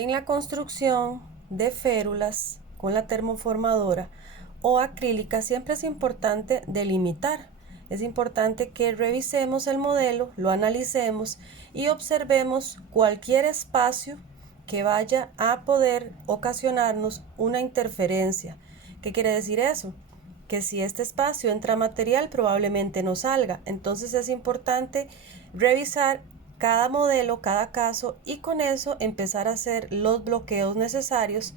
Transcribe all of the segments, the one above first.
En la construcción de férulas con la termoformadora o acrílica siempre es importante delimitar. Es importante que revisemos el modelo, lo analicemos y observemos cualquier espacio que vaya a poder ocasionarnos una interferencia. ¿Qué quiere decir eso? Que si este espacio entra material probablemente no salga. Entonces es importante revisar cada modelo, cada caso y con eso empezar a hacer los bloqueos necesarios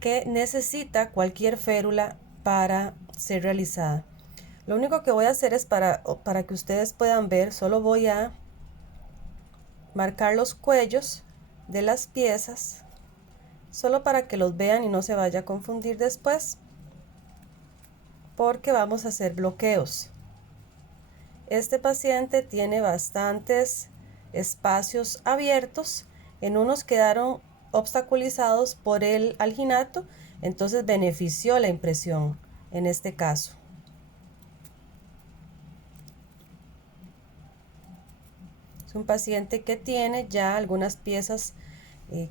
que necesita cualquier férula para ser realizada. Lo único que voy a hacer es para que ustedes puedan ver, solo voy a marcar los cuellos de las piezas, solo para que los vean y no se vaya a confundir después, porque vamos a hacer bloqueos. Este paciente tiene bastantes espacios abiertos, en unos quedaron obstaculizados por el alginato, entonces benefició la impresión en este caso. Es un paciente que tiene ya algunas piezas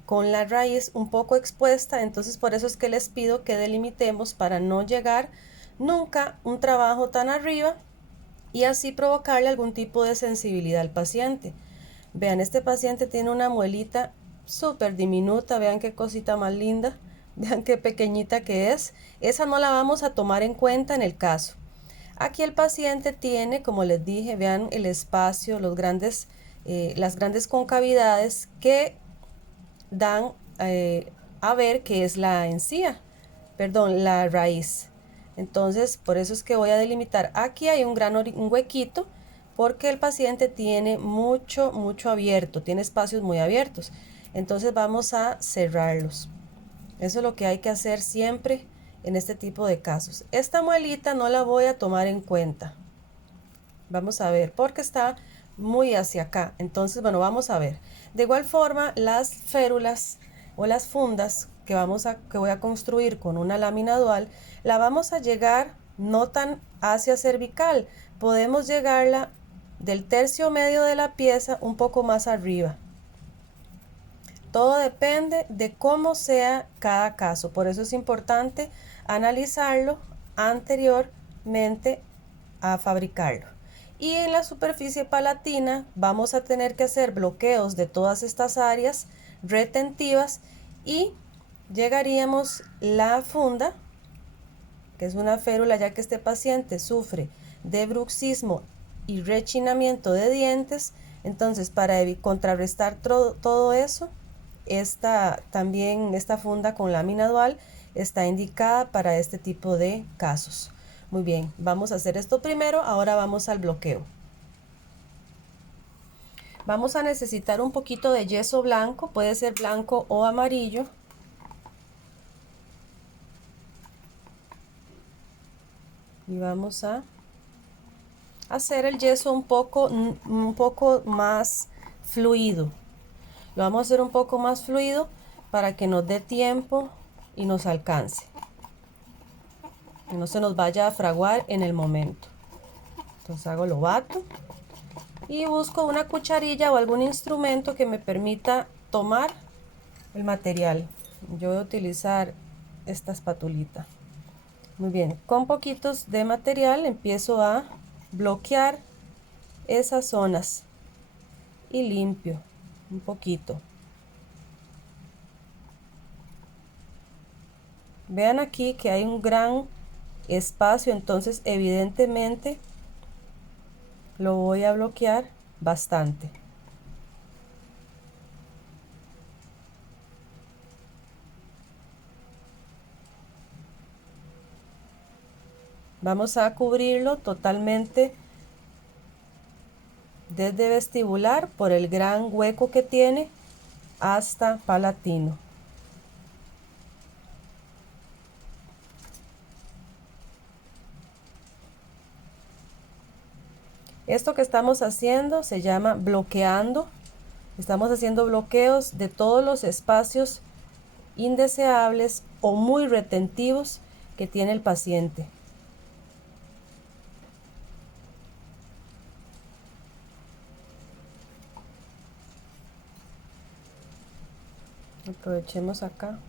con la raíz un poco expuesta, entonces por eso es que les pido que delimitemos para no llegar nunca un trabajo tan arriba y así provocarle algún tipo de sensibilidad al paciente. Vean, este paciente tiene una muelita súper diminuta, vean qué cosita más linda, vean qué pequeñita que es. Esa no la vamos a tomar en cuenta en el caso. Aquí el paciente tiene, como les dije, vean el espacio, las grandes concavidades que dan a ver que es la encía, perdón, la raíz. Entonces, por eso es que voy a delimitar. Aquí hay un huequito porque el paciente tiene mucho abierto, tiene espacios muy abiertos. Entonces vamos a cerrarlos. Eso es lo que hay que hacer siempre en este tipo de casos. Esta muelita no la voy a tomar en cuenta. Vamos a ver, porque está muy hacia acá. Entonces, bueno, vamos a ver. De igual forma, las férulas o las fundas que voy a construir con una lámina dual, la vamos a llegar no tan hacia cervical. Podemos llegarla del tercio medio de la pieza un poco más arriba. Todo depende de cómo sea cada caso. Por eso es importante analizarlo anteriormente a fabricarlo. Y en la superficie palatina vamos a tener que hacer bloqueos de todas estas áreas retentivas y llegaríamos la funda, que es una férula, ya que este paciente sufre de bruxismo y rechinamiento de dientes. Entonces, para contrarrestar todo eso, esta funda con lámina dual está indicada para este tipo de casos. Muy bien, vamos a hacer esto primero, ahora vamos al bloqueo. Vamos a necesitar un poquito de yeso blanco, puede ser blanco o amarillo. Y vamos a hacer el yeso un poco más fluido. Lo vamos a hacer un poco más fluido para que nos dé tiempo y nos alcance. Que no se nos vaya a fraguar en el momento. Entonces hago lo bato y busco una cucharilla o algún instrumento que me permita tomar el material. Yo voy a utilizar esta espatulita. Muy bien, con poquitos de material empiezo a bloquear esas zonas y limpio un poquito. Vean aquí que hay un gran espacio, entonces evidentemente lo voy a bloquear bastante. Vamos a cubrirlo totalmente desde vestibular por el gran hueco que tiene hasta palatino. Esto que estamos haciendo se llama bloqueando. Estamos haciendo bloqueos de todos los espacios indeseables o muy retentivos que tiene el paciente. Aprovechemos acá.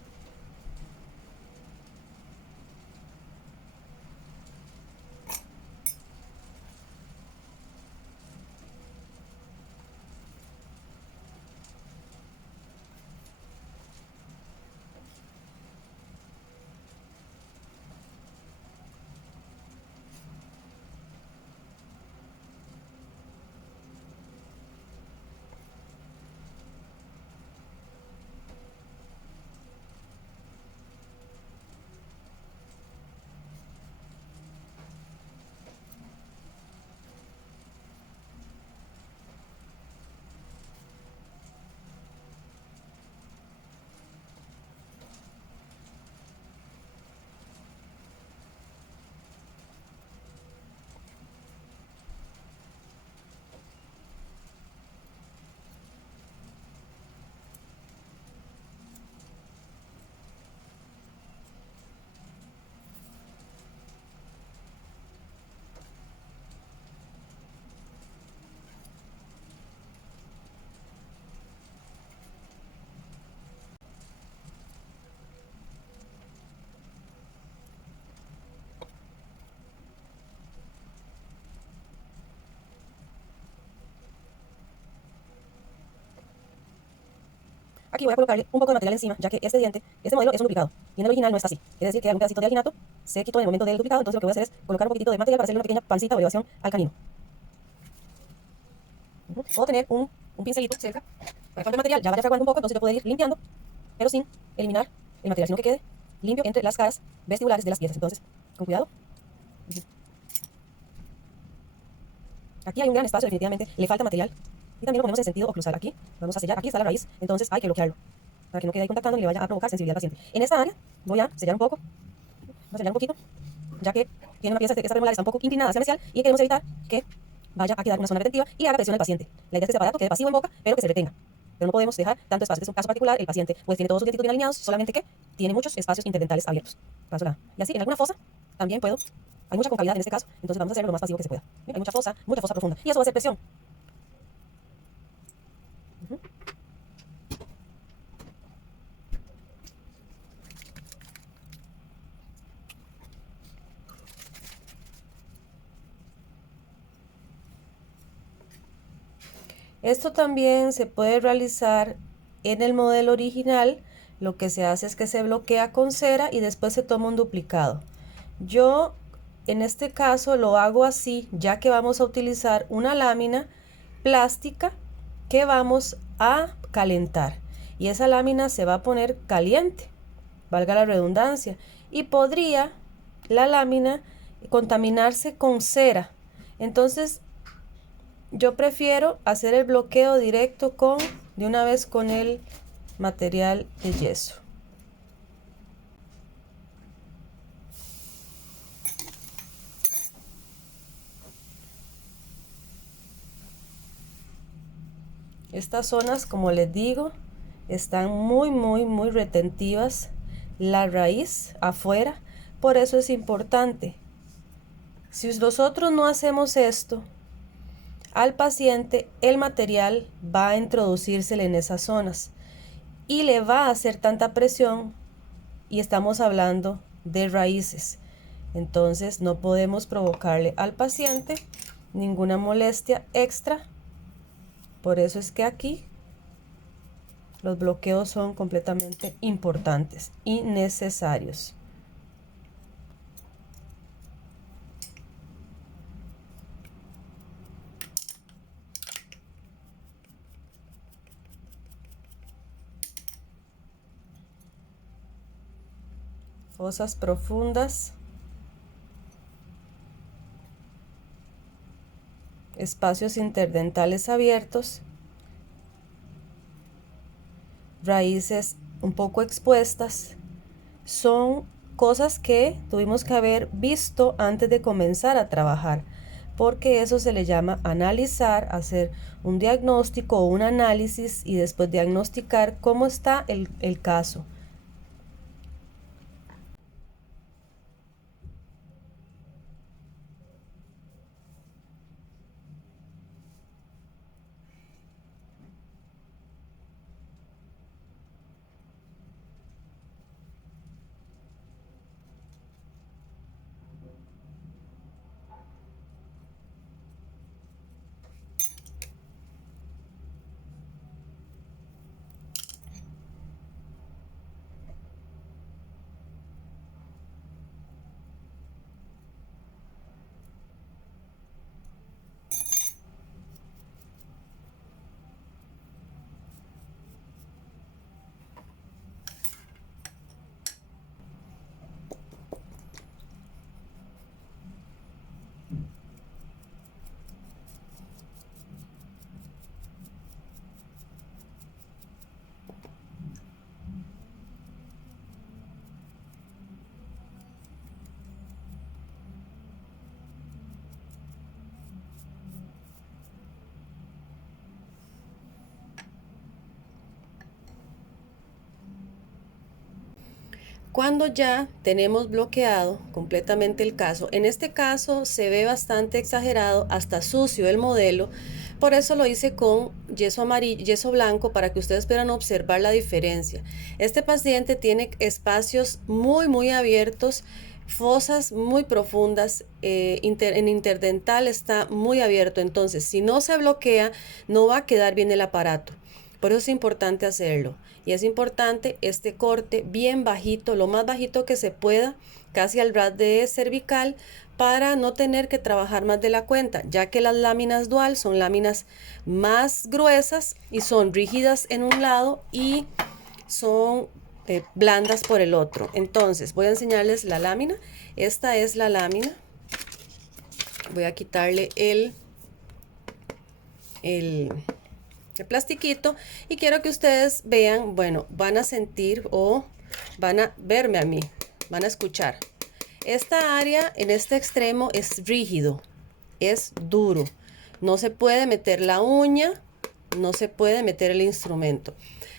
Aquí voy a colocarle un poco de material encima, ya que este diente, este modelo es un duplicado. Y en el original no está así. Es decir, que algún pedacito de alginato se quitó en el momento del duplicado. Entonces lo que voy a hacer es colocar un poquitito de material para hacerle una pequeña pancita o elevación al canino. Puedo tener un pincelito cerca para que el material ya vaya fraguando un poco, entonces yo puedo ir limpiando, pero sin eliminar el material, sino que quede limpio entre las caras vestibulares de las piezas. Entonces, con cuidado. Aquí hay un gran espacio, definitivamente le falta material. Y también lo ponemos en sentido oclusal. Aquí vamos a sellar, aquí está la raíz, entonces hay que bloquearlo para que no quede ahí contactando ni le vaya a provocar sensibilidad al paciente. En esta área voy a sellar un poco, voy a sellar un poquito, ya que tiene una pieza que esta premolar está un poco inclinada hacia mesial y queremos evitar que vaya a quedar una zona retentiva y haga presión al paciente. La idea es que este aparato quede pasivo en boca, pero que se retenga. Pero no podemos dejar tanto espacio. Este es un caso particular, el paciente pues tiene todos sus dientitos bien alineados, solamente que tiene muchos espacios interdentales abiertos. Paso la. Y así en alguna fosa también puedo. Hay mucha concavidad en este caso, entonces vamos a hacerlo lo más pasivo que se pueda. Hay mucha fosa profunda. Y eso va a hacer presión. Esto también se puede realizar en el modelo original. Lo que se hace es que se bloquea con cera y después se toma un duplicado. Yo en este caso lo hago así, ya que vamos a utilizar una lámina plástica que vamos a calentar. Y esa lámina se va a poner caliente, valga la redundancia. Y podría la lámina contaminarse con cera. Entonces yo prefiero hacer el bloqueo directo de una vez con el material de yeso. Estas zonas, como les digo, están muy retentivas. La raíz afuera, por eso es importante. Si nosotros no hacemos esto, al paciente el material va a introducírsele en esas zonas y le va a hacer tanta presión, y estamos hablando de raíces. Entonces no podemos provocarle al paciente ninguna molestia extra. Por eso es que aquí los bloqueos son completamente importantes y necesarios. Fosas profundas, espacios interdentales abiertos, raíces un poco expuestas, son cosas que tuvimos que haber visto antes de comenzar a trabajar, porque eso se le llama analizar, hacer un diagnóstico o un análisis y después diagnosticar cómo está el caso. Cuando ya tenemos bloqueado completamente el caso, en este caso se ve bastante exagerado, hasta sucio el modelo, por eso lo hice con yeso amarillo, yeso blanco, para que ustedes puedan observar la diferencia. Este paciente tiene espacios muy abiertos, fosas muy profundas, en interdental está muy abierto, entonces si no se bloquea no va a quedar bien el aparato. Por eso es importante hacerlo. Y es importante este corte bien bajito, lo más bajito que se pueda, casi al ras de cervical, para no tener que trabajar más de la cuenta, ya que las láminas dual son láminas más gruesas y son rígidas en un lado y son blandas por el otro. Entonces voy a enseñarles la lámina. Esta es la lámina. Voy a quitarle el plastiquito y quiero que ustedes vean, bueno, van a sentir o van a verme a mí, van a escuchar. Esta área en este extremo es rígido, es duro, no se puede meter la uña, no se puede meter el instrumento.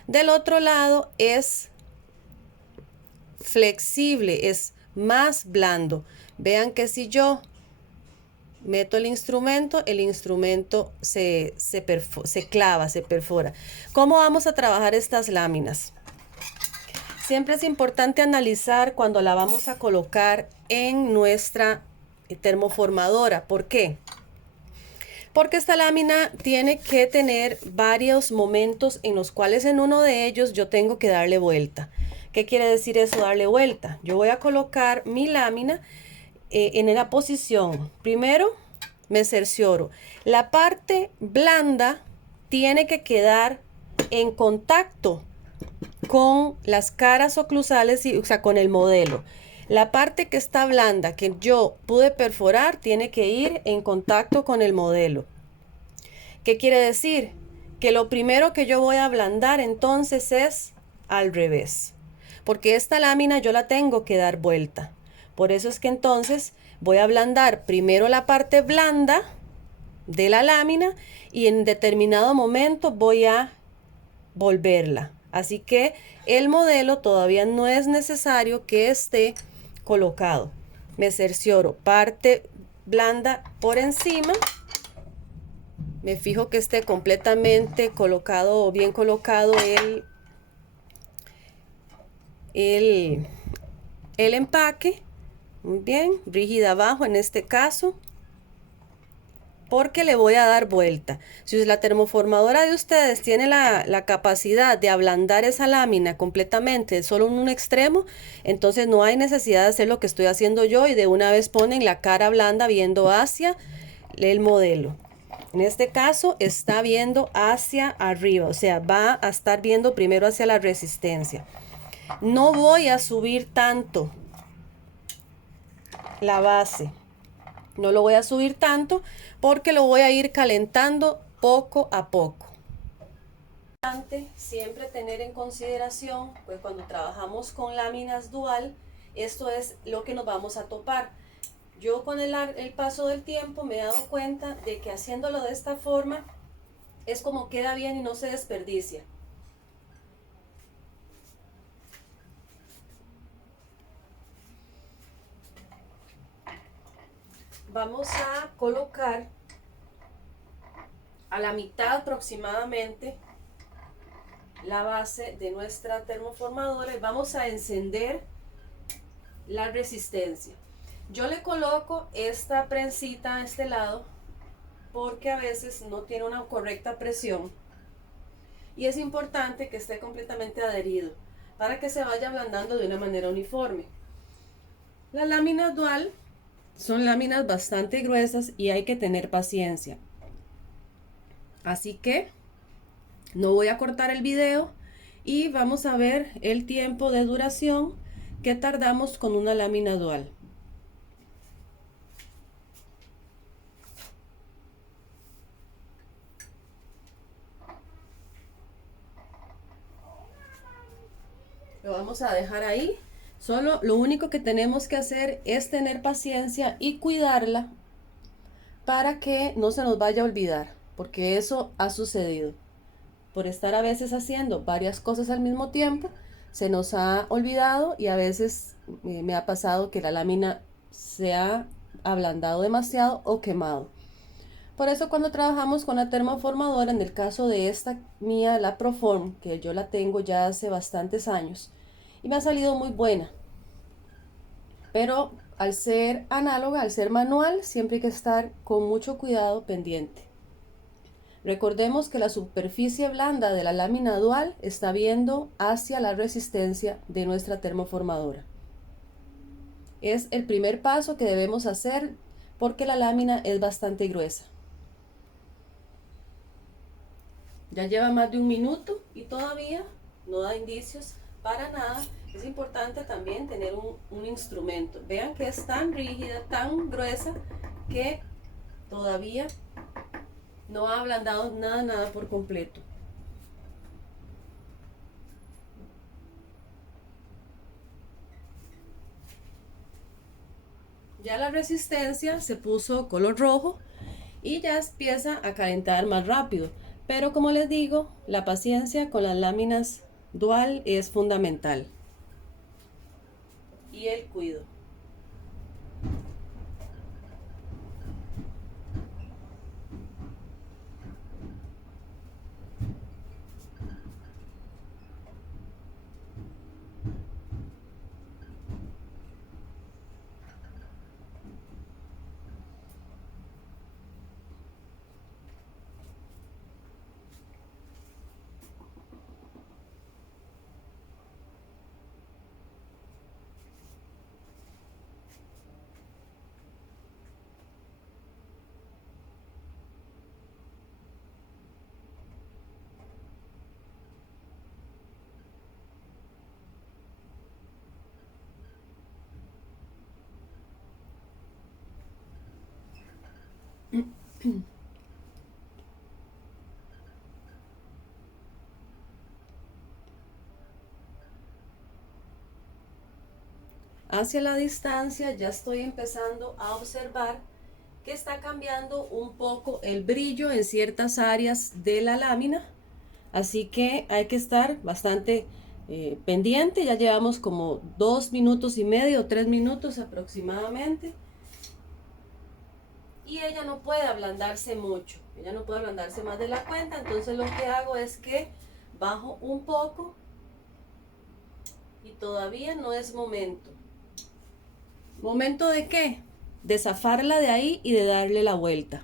Del otro lado es flexible, es más blando. Vean que si yo meto el instrumento se clava, se perfora. ¿Cómo vamos a trabajar estas láminas? Siempre es importante analizar cuando la vamos a colocar en nuestra termoformadora. ¿Por qué? Porque esta lámina tiene que tener varios momentos en los cuales en uno de ellos yo tengo que darle vuelta. ¿Qué quiere decir eso, darle vuelta? Yo voy a colocar mi lámina en la posición. Primero me cercioro. La parte blanda tiene que quedar en contacto con las caras oclusales, o sea, con el modelo. La parte que está blanda, que yo pude perforar, tiene que ir en contacto con el modelo. ¿Qué quiere decir? Que lo primero que yo voy a ablandar entonces es al revés, porque esta lámina yo la tengo que dar vuelta. Por eso es que entonces voy a ablandar primero la parte blanda de la lámina y en determinado momento voy a volverla. Así que el modelo todavía no es necesario que esté colocado. Me cercioro parte blanda por encima. Me fijo que esté completamente colocado o bien colocado el empaque. Muy bien, rígida abajo en este caso, porque le voy a dar vuelta. Si la termoformadora de ustedes tiene la capacidad de ablandar esa lámina completamente, solo en un extremo, entonces no hay necesidad de hacer lo que estoy haciendo yo y de una vez ponen la cara blanda viendo hacia el modelo. En este caso está viendo hacia arriba, o sea, va a estar viendo primero hacia la resistencia. No voy a subir tanto la base, no lo voy a subir tanto porque lo voy a ir calentando poco a poco. Siempre tener en consideración, pues cuando trabajamos con láminas dual, esto es lo que nos vamos a topar. Yo con el paso del tiempo me he dado cuenta de que haciéndolo de esta forma es como queda bien y no se desperdicia. Vamos a colocar a la mitad aproximadamente la base de nuestra termoformadora y vamos a encender la resistencia. Yo le coloco esta prensita a este lado porque a veces no tiene una correcta presión y es importante que esté completamente adherido para que se vaya ablandando de una manera uniforme. Las láminas dual son láminas bastante gruesas y hay que tener paciencia. Así que no voy a cortar el video y vamos a ver el tiempo de duración que tardamos con una lámina dual. Lo vamos a dejar ahí. Solo lo único que tenemos que hacer es tener paciencia y cuidarla para que no se nos vaya a olvidar, porque eso ha sucedido. Por estar a veces haciendo varias cosas al mismo tiempo, se nos ha olvidado y a veces me ha pasado que la lámina se ha ablandado demasiado o quemado. Por eso cuando trabajamos con la termoformadora, en el caso de esta mía, la Proform, que yo la tengo ya hace bastantes años y me ha salido muy buena, pero al ser análoga, al ser manual, siempre hay que estar con mucho cuidado pendiente. Recordemos que la superficie blanda de la lámina dual está viendo hacia la resistencia de nuestra termoformadora. Es el primer paso que debemos hacer porque la lámina es bastante gruesa. Ya lleva más de un minuto y todavía no da indicios para nada. Es importante también tener un instrumento. Vean que es tan rígida, tan gruesa, que todavía no ha ablandado nada por completo. Ya la resistencia se puso color rojo y ya empieza a calentar más rápido. Pero como les digo, la paciencia con las láminas dual es fundamental. Y el cuidado. Hacia la distancia ya estoy empezando a observar que está cambiando un poco el brillo en ciertas áreas de la lámina, así que hay que estar bastante pendiente. Ya llevamos como 2 minutos y medio, 3 minutos aproximadamente, y ella no puede ablandarse mucho, ella no puede ablandarse más de la cuenta. Entonces lo que hago es que bajo un poco y todavía no es momento. ¿Momento de qué? De zafarla de ahí y de darle la vuelta.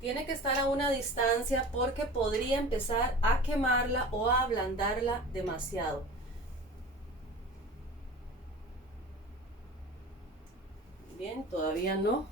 Tiene que estar a una distancia porque podría empezar a quemarla o a ablandarla demasiado. Bien, todavía no.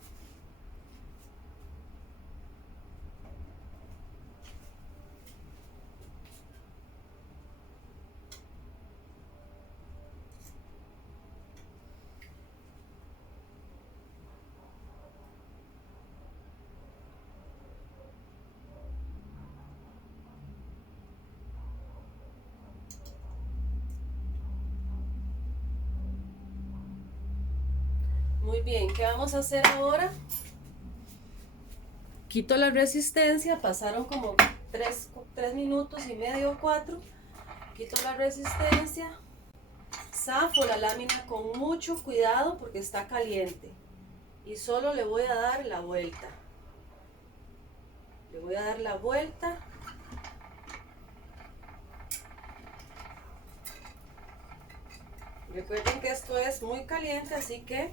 Muy bien, ¿qué vamos a hacer ahora? Quito la resistencia, pasaron como 3 minutos y medio, 4. Quito la resistencia, zafo la lámina con mucho cuidado porque está caliente y solo le voy a dar la vuelta. Le voy a dar la vuelta. Recuerden que esto es muy caliente, así que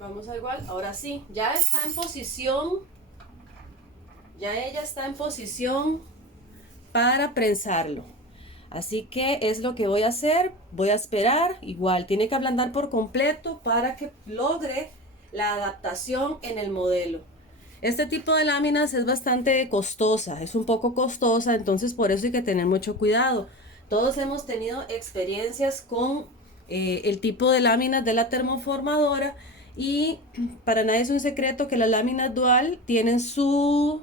vamos a igual. Ahora sí, ya está en posición. Ya ella está en posición para prensarlo. Así que es lo que voy a hacer. Voy a esperar. Igual tiene que ablandar por completo para que logre la adaptación en el modelo. Este tipo de láminas es bastante costosa, es un poco costosa, entonces por eso hay que tener mucho cuidado. Todos hemos tenido experiencias con el tipo de láminas de la termoformadora y para nadie es un secreto que las láminas dual tienen su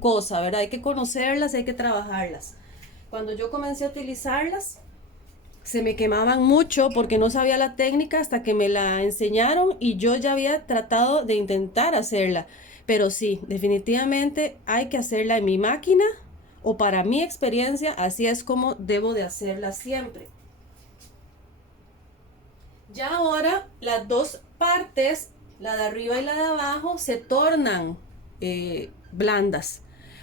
cosa, ¿verdad? Hay que conocerlas, hay que trabajarlas. Cuando yo comencé a utilizarlas, se me quemaban mucho porque no sabía la técnica hasta que me la enseñaron y yo ya había tratado de intentar hacerla. Pero sí, definitivamente hay que hacerla en mi máquina o para mi experiencia, así es como debo de hacerla siempre. Ya ahora las dos partes, la de arriba y la de abajo, se tornan blandas.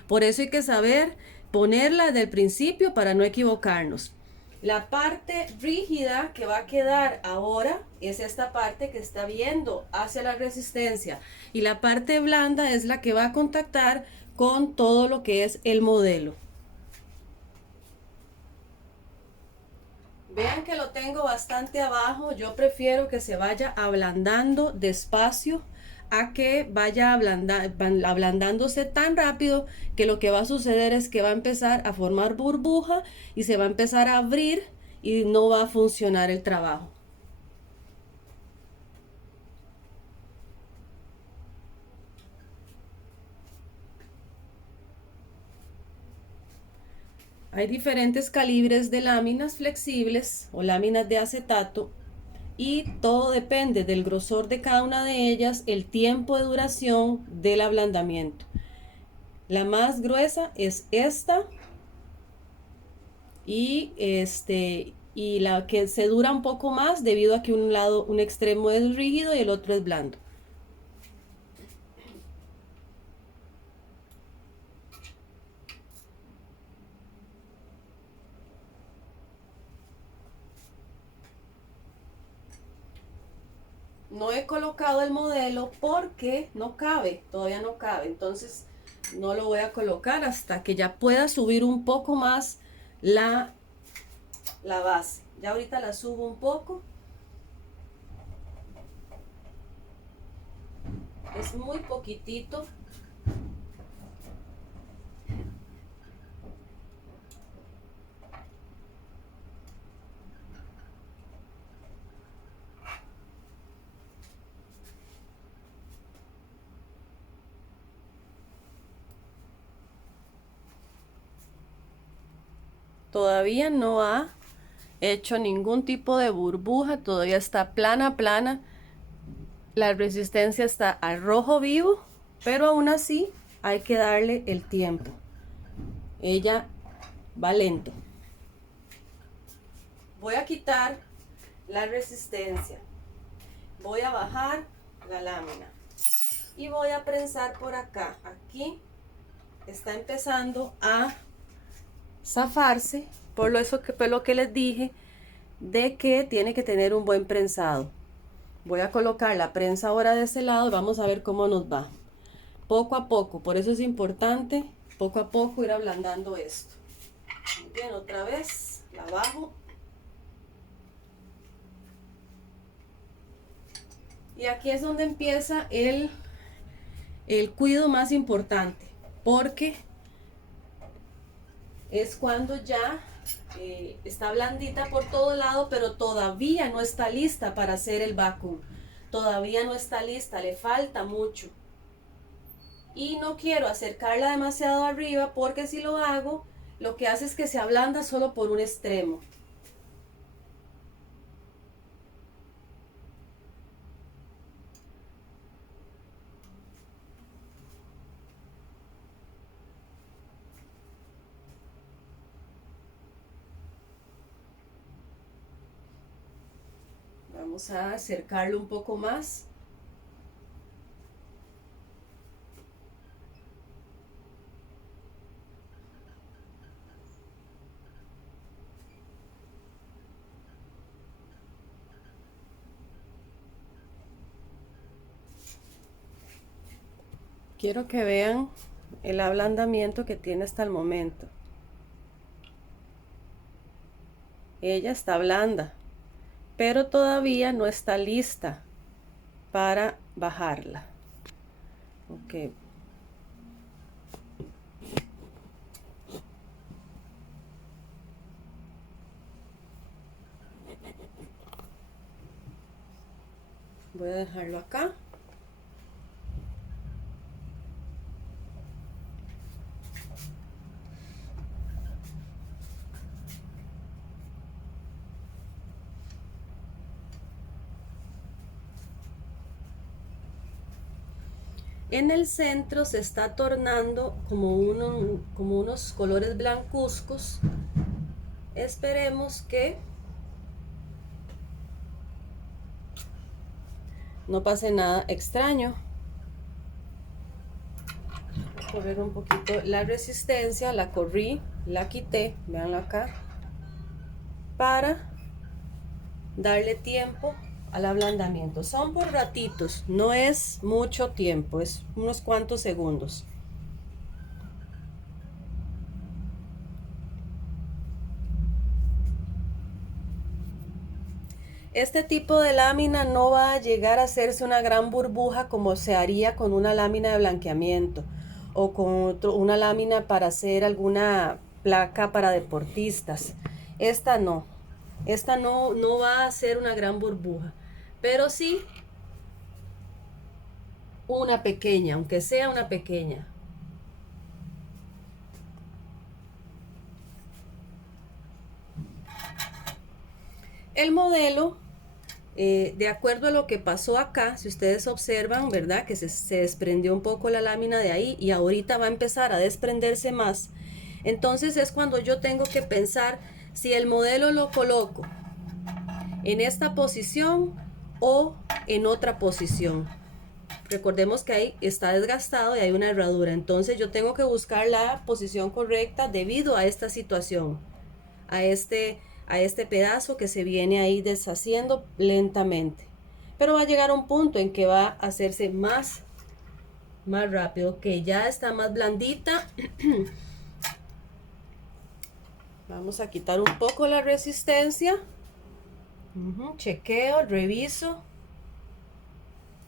Por eso hay que saber ponerla desde el principio para no equivocarnos. La parte rígida que va a quedar ahora es esta parte que está viendo hacia la resistencia. Y la parte blanda es la que va a contactar con todo lo que es el modelo. Vean que lo tengo bastante abajo. Yo prefiero que se vaya ablandando despacio a que vaya ablandándose tan rápido que lo que va a suceder es que va a empezar a formar burbuja y se va a empezar a abrir y no va a funcionar el trabajo. Hay diferentes calibres de láminas flexibles o láminas de acetato y todo depende del grosor de cada una de ellas, el tiempo de duración del ablandamiento. La más gruesa es esta y la que se dura un poco más debido a que un extremo es rígido y el otro es blando. No he colocado el modelo porque no cabe, todavía no cabe, entonces no lo voy a colocar hasta que ya pueda subir un poco más la, la base. Ya ahorita la subo un poco. Es muy poquitito. Todavía no ha hecho ningún tipo de burbuja, todavía está plana, plana. La resistencia está al rojo vivo, pero aún así hay que darle el tiempo. Ella va lento. Voy a quitar la resistencia. Voy a bajar la lámina. Y voy a prensar por acá. Aquí está empezando a zafarse. Por eso que fue lo que les dije de que tiene que tener un buen prensado. Voy a colocar la prensa ahora de este lado y vamos a ver cómo nos va. Poco a poco, por eso es importante poco a poco ir ablandando esto. Muy bien, otra vez la bajo. Y aquí es donde empieza el cuidado más importante, porque es cuando ya está blandita por todo lado, pero todavía no está lista para hacer el vacuum. Todavía no está lista, le falta mucho. Y no quiero acercarla demasiado arriba porque si lo hago, lo que hace es que se ablanda solo por un extremo. Vamos a acercarlo un poco más. Quiero que vean el ablandamiento que tiene hasta el momento. Ella está blanda, pero todavía no está lista para bajarla. Ok. Voy a dejarlo acá. En el centro se está tornando como, como unos colores blancuzcos. Esperemos que no pase nada extraño. Voy a correr un poquito la resistencia, la corrí, la quité, veanlo acá, para darle tiempo al ablandamiento. Son por ratitos, no es mucho tiempo, es unos cuantos segundos. Este tipo de lámina no va a llegar a hacerse una gran burbuja como se haría con una lámina de blanqueamiento o con una lámina para hacer alguna placa para deportistas. Esta no va a hacer una gran burbuja, pero sí una pequeña, aunque sea una pequeña. El modelo, de acuerdo a lo que pasó acá, si ustedes observan, ¿verdad? Que se desprendió un poco la lámina de ahí y ahorita va a empezar a desprenderse más. Entonces es cuando yo tengo que pensar si el modelo lo coloco en esta posición o en otra posición. Recordemos que ahí está desgastado y hay una herradura, entonces yo tengo que buscar la posición correcta debido a esta situación, a este pedazo que se viene ahí deshaciendo lentamente. Pero va a llegar un punto en que va a hacerse más rápido, que ya está más blandita. Vamos a quitar un poco la resistencia. Chequeo, reviso.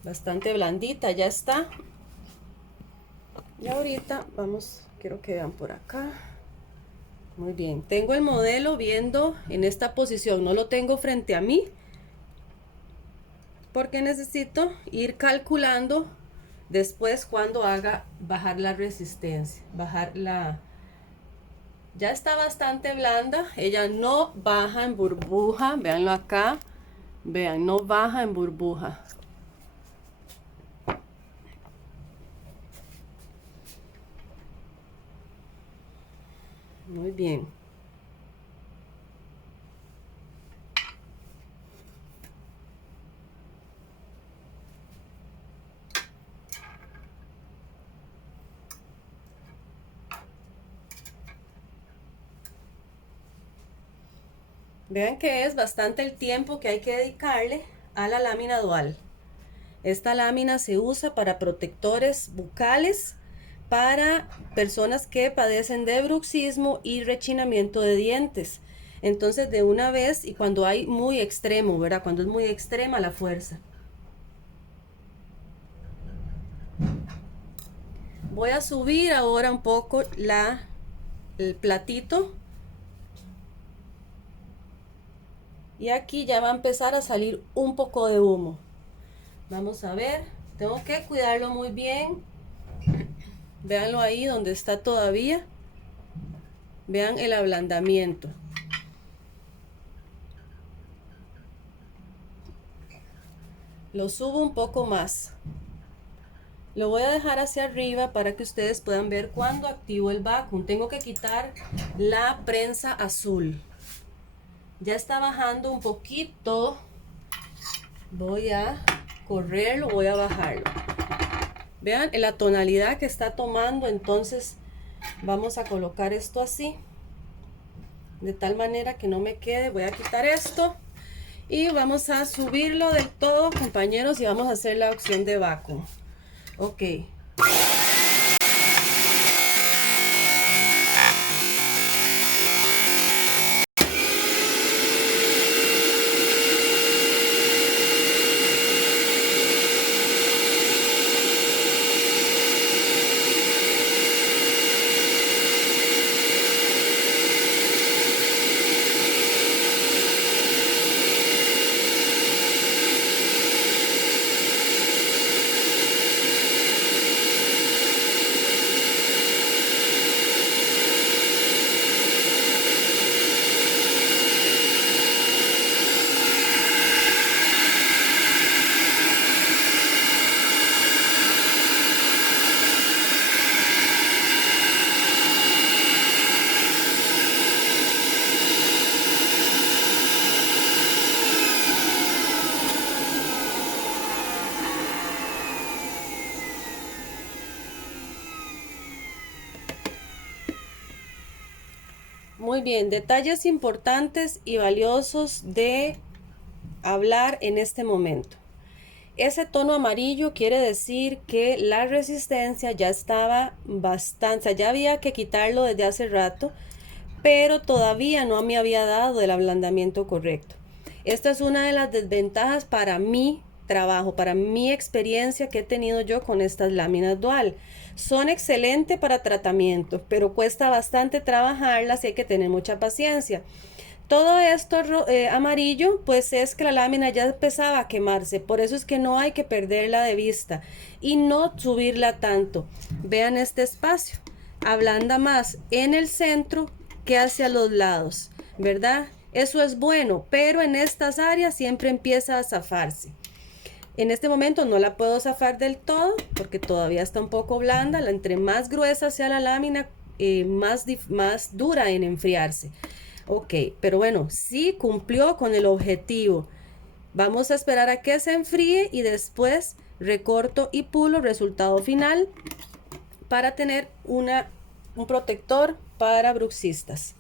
Bastante blandita ya está. Y ahorita vamos, quiero que vean por acá. Muy bien, tengo el modelo viendo en esta posición, no lo tengo frente a mí porque necesito ir calculando después cuando haga bajar la resistencia, ya está bastante blanda, ella no baja en burbuja, véanlo acá, vean, no baja en burbuja. Muy bien. Vean que es bastante el tiempo que hay que dedicarle a la lámina dual. Esta lámina se usa para protectores bucales, para personas que padecen de bruxismo y rechinamiento de dientes. Entonces de una vez, y cuando hay muy extremo, ¿verdad? Cuando es muy extrema la fuerza. Voy a subir ahora un poco el platito. Y aquí ya va a empezar a salir un poco de humo. Vamos a ver, tengo que cuidarlo muy bien. Véanlo ahí donde está todavía. Vean el ablandamiento. Lo subo un poco más. Lo voy a dejar hacia arriba para que ustedes puedan ver cuando activo el vacuum. Tengo que quitar la prensa azul. Ya está bajando un poquito. Voy a correrlo, voy a bajarlo. Vean la tonalidad que está tomando, entonces vamos a colocar esto así, de tal manera que no me quede. Voy a quitar esto y vamos a subirlo del todo, compañeros, y vamos a hacer la opción de vacuum. Ok. Muy bien, detalles importantes y valiosos de hablar en este momento. Ese tono amarillo quiere decir que la resistencia ya estaba bastante, o sea, ya había que quitarlo desde hace rato, pero todavía no me había dado el ablandamiento correcto. Esta es una de las desventajas para mi trabajo, para mi experiencia que he tenido yo con estas láminas dual. Son excelentes para tratamiento, pero cuesta bastante trabajarlas y hay que tener mucha paciencia. Todo esto amarillo, pues es que la lámina ya empezaba a quemarse, por eso es que no hay que perderla de vista y no subirla tanto. Vean este espacio, ablanda más en el centro que hacia los lados, ¿verdad? Eso es bueno, pero en estas áreas siempre empieza a zafarse. En este momento no la puedo zafar del todo porque todavía está un poco blanda. Entre más gruesa sea la lámina, más dura en enfriarse. Ok, pero bueno, sí cumplió con el objetivo. Vamos a esperar a que se enfríe y después recorto y pulo resultado final para tener un protector para bruxistas.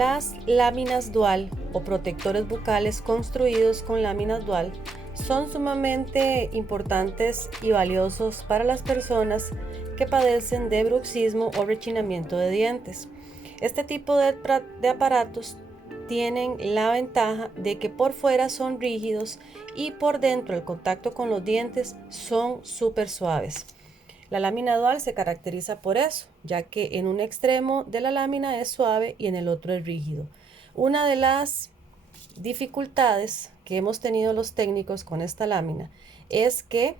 Las láminas dual o protectores bucales construidos con láminas dual son sumamente importantes y valiosos para las personas que padecen de bruxismo o rechinamiento de dientes. Este tipo de aparatos tienen la ventaja de que por fuera son rígidos y por dentro el contacto con los dientes son súper suaves. La lámina dual se caracteriza por eso, ya que en un extremo de la lámina es suave y en el otro es rígido. Una de las dificultades que hemos tenido los técnicos con esta lámina es que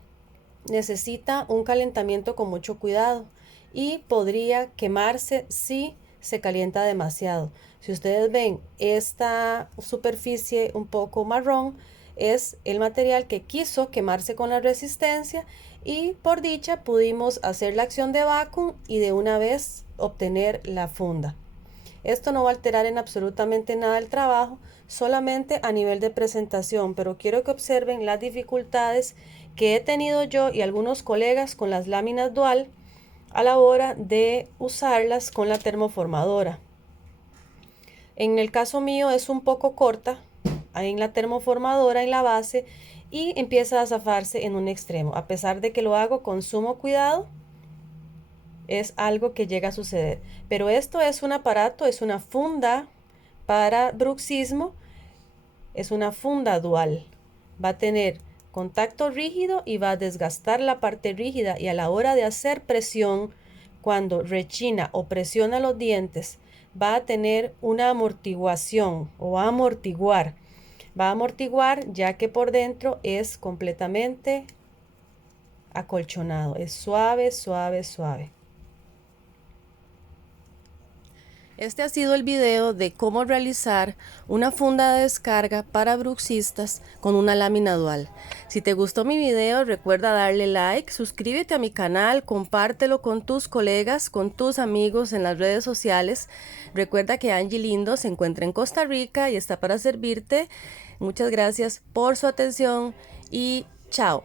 necesita un calentamiento con mucho cuidado y podría quemarse si se calienta demasiado. Si ustedes ven esta superficie un poco marrón, es el material que quiso quemarse con la resistencia y por dicha pudimos hacer la acción de vacuum y de una vez obtener la funda. Esto no va a alterar en absolutamente nada el trabajo, solamente a nivel de presentación, pero quiero que observen las dificultades que he tenido yo y algunos colegas con las láminas dual a la hora de usarlas con la termoformadora. En el caso mío es un poco corta en la termoformadora en la base y empieza a zafarse en un extremo. A pesar de que lo hago con sumo cuidado, es algo que llega a suceder. Pero esto es un aparato, es una funda para bruxismo, es una funda dual. Va a tener contacto rígido y va a desgastar la parte rígida, y a la hora de hacer presión, cuando rechina o presiona los dientes, va a tener una amortiguación o va a amortiguar. Va a amortiguar ya que por dentro es completamente acolchonado, es suave, suave, suave. Este ha sido el video de cómo realizar una funda de descarga para bruxistas con una lámina dual. Si te gustó mi video, recuerda darle like, suscríbete a mi canal, compártelo con tus colegas, con tus amigos en las redes sociales. Recuerda que Angie Lindo se encuentra en Costa Rica y está para servirte. Muchas gracias por su atención y chao.